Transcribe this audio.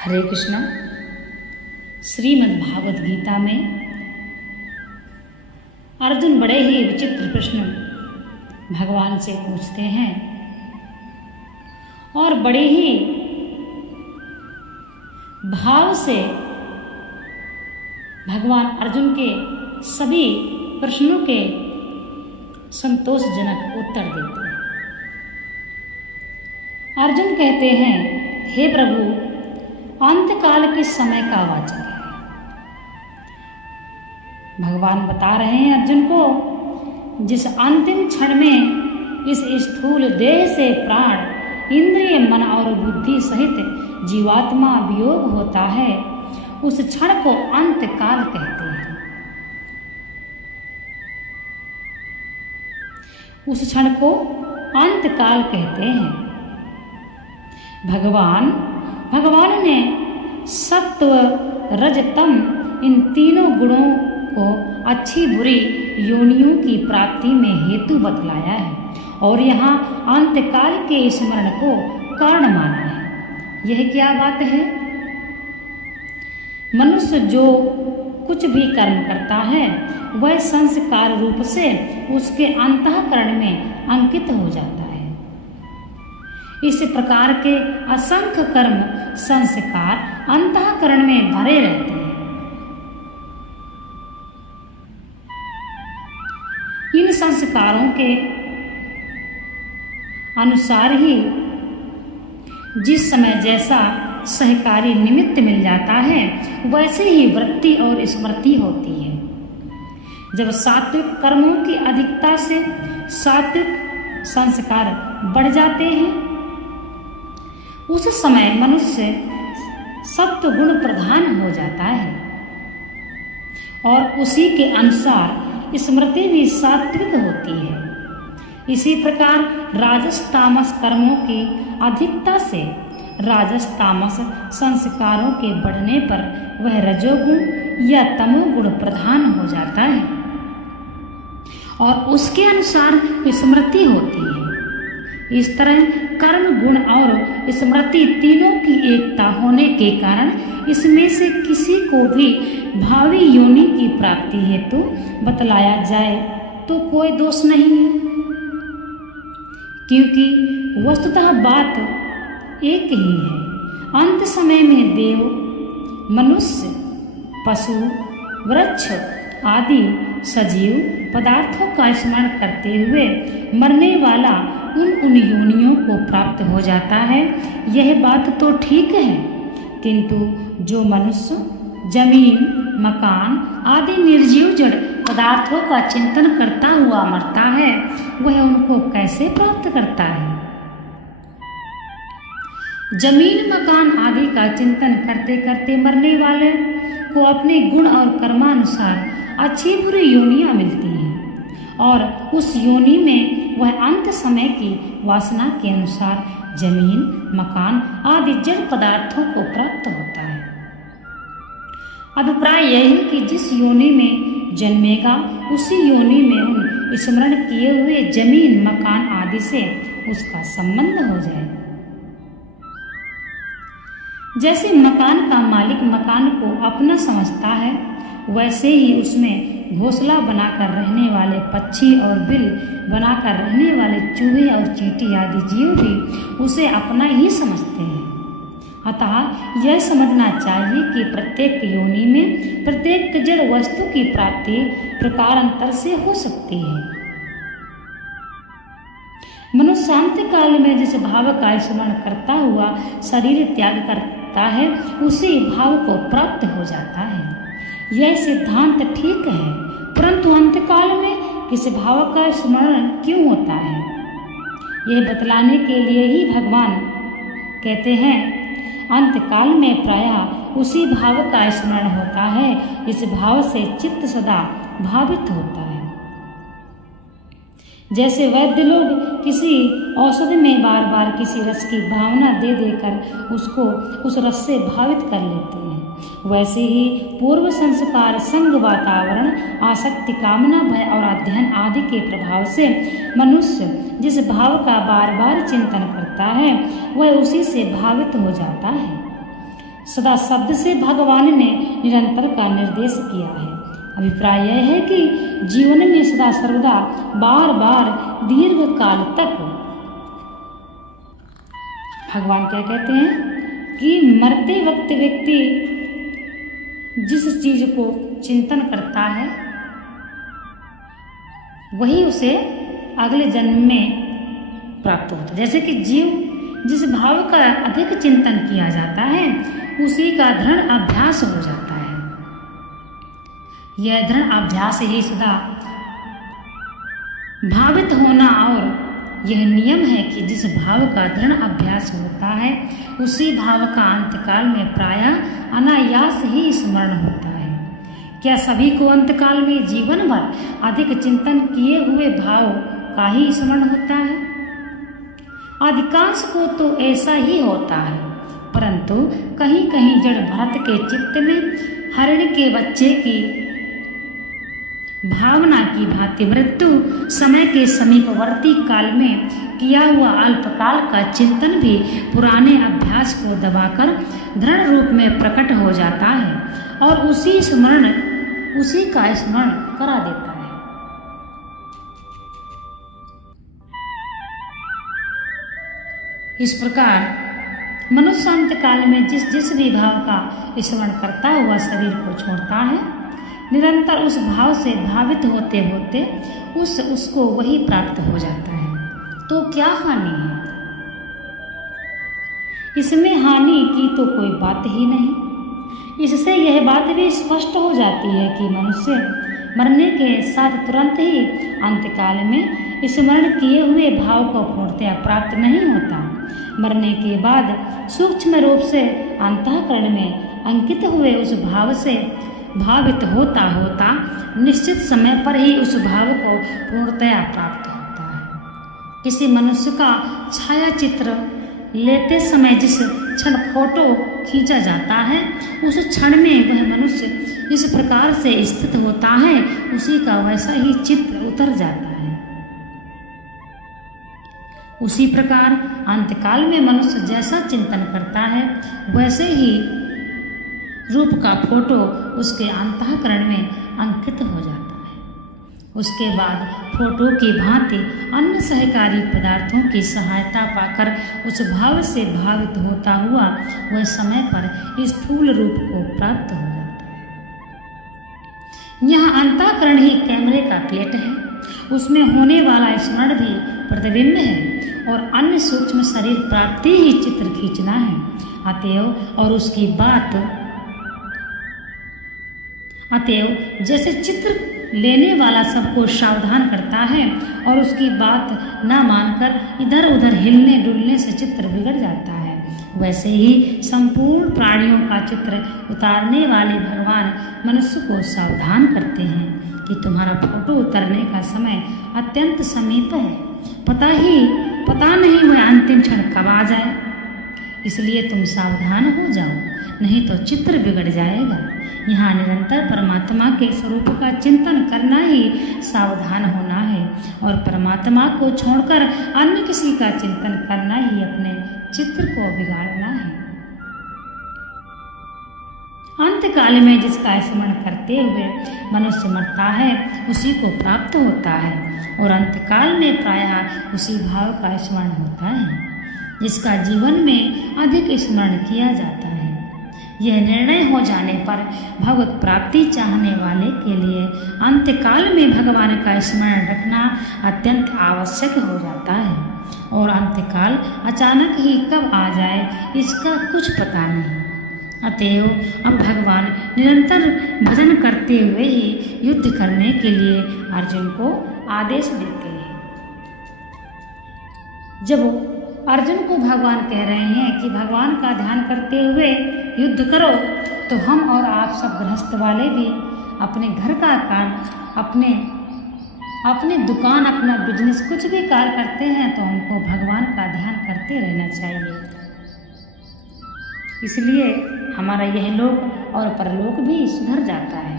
हरे कृष्णा। श्रीमद् भागवत गीता में अर्जुन बड़े ही विचित्र प्रश्न भगवान से पूछते हैं और बड़े ही भाव से भगवान अर्जुन के सभी प्रश्नों के संतोषजनक उत्तर देते हैं। अर्जुन कहते हैं, हे प्रभु, अंतकाल के समय का वाचक है। भगवान बता रहे हैं अर्जुन को, जिस अंतिम क्षण में इस स्थूल देह से प्राण, इंद्रिय, मन और बुद्धि सहित जीवात्मा वियोग होता है, उस क्षण को अंतकाल कहते हैं। उस क्षण को अंतकाल कहते हैं। भगवान ने सत्व, रज, तम इन तीनों गुणों को अच्छी बुरी योनियों की प्राप्ति में हेतु बतलाया है और यहाँ अंतकाल के स्मरण को कारण माना है। यह क्या बात है? मनुष्य जो कुछ भी कर्म करता है वह संस्कार रूप से उसके अंतःकरण में अंकित हो जाता है। इस प्रकार के असंख्य कर्म संस्कार अंतःकरण में भरे रहते हैं। इन संस्कारों के अनुसार ही जिस समय जैसा सहकारी निमित्त मिल जाता है वैसे ही वृत्ति और स्मृति होती है। जब सात्विक कर्मों की अधिकता से सात्विक संस्कार बढ़ जाते हैं उस समय मनुष्य सत्व गुण प्रधान हो जाता है और उसी के अनुसार स्मृति भी सात्विक होती है। इसी प्रकार राजस तामस कर्मों की अधिकता से राजस तामस संस्कारों के बढ़ने पर वह रजोगुण या तमोगुण प्रधान हो जाता है और उसके अनुसार स्मृति होती है। इस तरह कर्म, गुण और स्मृति तीनों की एकता होने के कारण इसमें से किसी को भी भावी योनि की प्राप्ति हेतु बतलाया जाए तो कोई दोष नहीं है, क्योंकि वस्तुतः बात एक ही है। अंत समय में देव, मनुष्य, पशु, वृक्ष आदि सजीव पदार्थों का स्मरण करते हुए मरने वाला उन योनियों को प्राप्त हो जाता है। यह बात तो ठीक है, किंतु जो मनुष्य जमीन, मकान आदि निर्जीव जड़ पदार्थों का चिंतन करता हुआ मरता है वह उनको कैसे प्राप्त करता है? जमीन, मकान आदि का चिंतन करते करते मरने वाले को अपने गुण और कर्मानुसार अच्छी बुरी योनियां मिलती हैं और उस योनि में वह अंत समय की वासना के अनुसार जमीन, मकान आदि जड़ पदार्थों को प्राप्त होता है। अभिप्राय यह है कि जिस योनि में जन्मेगा उसी योनि में उन स्मरण किए हुए जमीन, मकान आदि से उसका संबंध हो जाए। जैसे मकान का मालिक मकान को अपना समझता है वैसे ही उसमें घोंसला बनाकर रहने वाले पक्षी और बिल बनाकर रहने वाले चूहे और चींटी आदि जीव भी उसे अपना ही समझते हैं। अतः यह समझना चाहिए कि प्रत्येक योनि में प्रत्येक जड़ वस्तु की प्राप्ति प्रकारांतर से हो सकती है। मनुष्य अंतकाल में जिस भाव का स्मरण करता हुआ शरीर त्याग करता है उसी भाव को प्राप्त हो जाता है। यह सिद्धांत ठीक है, परंतु अंतकाल में किस भाव का स्मरण क्यों होता है यह बतलाने के लिए ही भगवान कहते हैं, अंतकाल में प्रायः उसी भाव का स्मरण होता है। इस भाव से चित्त सदा भावित होता है। जैसे वैद्य लोग किसी औषधि में बार बार किसी रस की भावना दे देकर उसको उस रस से भावित कर लेते हैं, वैसे ही पूर्व संस्कार, संग, वातावरण, आसक्ति, कामना, भय और अध्ययन आदि के प्रभाव से मनुष्य जिस भाव का बार बार चिंतन करता है वह उसी से भावित हो जाता है। सदा शब्द से भगवान ने निरंतर का निर्देश किया है। अभिप्राय यह है कि जीवन में सदा सर्वदा बार बार दीर्घ काल तक भगवान क्या कहते हैं कि मरते वक्त व्यक्ति जिस चीज को चिंतन करता है वही उसे अगले जन्म में प्राप्त होता है। जैसे कि जीव जिस भाव का अधिक चिंतन किया जाता है उसी का दृढ़ अभ्यास हो जाता है। यह दृढ़ अभ्यास ही सदा भावित होना और यह नियम है कि जिस भाव का दृढ़ अभ्यास होता है उसी भाव का अंतकाल में प्रायः अनायास ही स्मरण होता है। क्या सभी को अंतकाल में जीवन भर अधिक चिंतन किए हुए भाव का ही स्मरण होता है? अधिकांश को तो ऐसा ही होता है, परंतु कहीं कहीं जड़ भरत के चित्त में हरिण के बच्चे की भावना की भांति मृत्यु समय के समीपवर्ती काल में किया हुआ अल्पकाल का चिंतन भी पुराने अभ्यास को दबाकर दृढ़ रूप में प्रकट हो जाता है और उसी का स्मरण करा देता है। इस प्रकार मनुष्य अंतकाल में जिस भी भाव का स्मरण करता हुआ शरीर को छोड़ता है, निरंतर उस भाव से भावित होते होते उसको वही प्राप्त हो जाता है। तो क्या हानि है? इसमें हानि की तो कोई बात ही नहीं। इससे यह बात भी स्पष्ट हो जाती है कि मनुष्य मरने के साथ तुरंत ही अंतकाल में स्मरण किए हुए भाव को पूर्णतया प्राप्त नहीं होता। मरने के बाद सूक्ष्म रूप से अंतःकरण में अंकित हुए उस भाव से भावित होता होता निश्चित समय पर ही उस भाव को पूर्णतया प्राप्त होता है। किसी मनुष्य का छाया चित्र लेते समय जिस क्षण फोटो खींचा जाता है उस क्षण में वह मनुष्य जिस प्रकार से स्थित होता है उसी का वैसा ही चित्र उतर जाता है। उसी प्रकार अंतकाल में मनुष्य जैसा चिंतन करता है वैसे ही रूप का फोटो उसके अंतःकरण में अंकित हो जाता है। उसके बाद फोटो की भांति अन्य सहकारी पदार्थों की सहायता पाकर उस भाव से भावित होता हुआ वह समय पर स्थूल रूप को प्राप्त हो जाता है। यह अंतःकरण ही कैमरे का प्लेट है, उसमें होने वाला स्मरण भी प्रतिबिंब है और अन्य सूक्ष्म शरीर प्राप्ति ही चित्र खींचना है। अतएव जैसे चित्र लेने वाला सबको सावधान करता है और उसकी बात न मानकर इधर उधर हिलने डुलने से चित्र बिगड़ जाता है, वैसे ही संपूर्ण प्राणियों का चित्र उतारने वाले भगवान मनुष्य को सावधान करते हैं कि तुम्हारा फोटो उतरने का समय अत्यंत समीप है। पता नहीं वह अंतिम क्षण कब आ जाए, इसलिए तुम सावधान हो जाओ, नहीं तो चित्र बिगड़ जाएगा। यहाँ निरंतर परमात्मा के स्वरूप का चिंतन करना ही सावधान होना है और परमात्मा को छोड़कर अन्य किसी का चिंतन करना ही अपने चित्र को बिगाड़ना है। अंतकाल में जिसका स्मरण करते हुए मनुष्य मरता है उसी को प्राप्त होता है और अंतकाल में प्रायः उसी भाव का स्मरण होता है जिसका जीवन में अधिक स्मरण किया जाता है। यह निर्णय हो जाने पर भगवत प्राप्ति चाहने वाले के लिए अंत्यकाल में भगवान का स्मरण रखना अत्यंत आवश्यक हो जाता है और अंत्यकाल अचानक ही कब आ जाए इसका कुछ पता नहीं। अतएव अब भगवान निरंतर भजन करते हुए ही युद्ध करने के लिए अर्जुन को आदेश देते हैं। जब अर्जुन को भगवान कह रहे हैं कि भगवान का ध्यान करते हुए युद्ध करो, तो हम और आप सब गृहस्थ वाले भी अपने घर का काम, अपने दुकान, अपना बिजनेस, कुछ भी कार्य करते हैं तो हमको भगवान का ध्यान करते रहना चाहिए। इसलिए हमारा यह लोक और परलोक भी सुधर जाता है।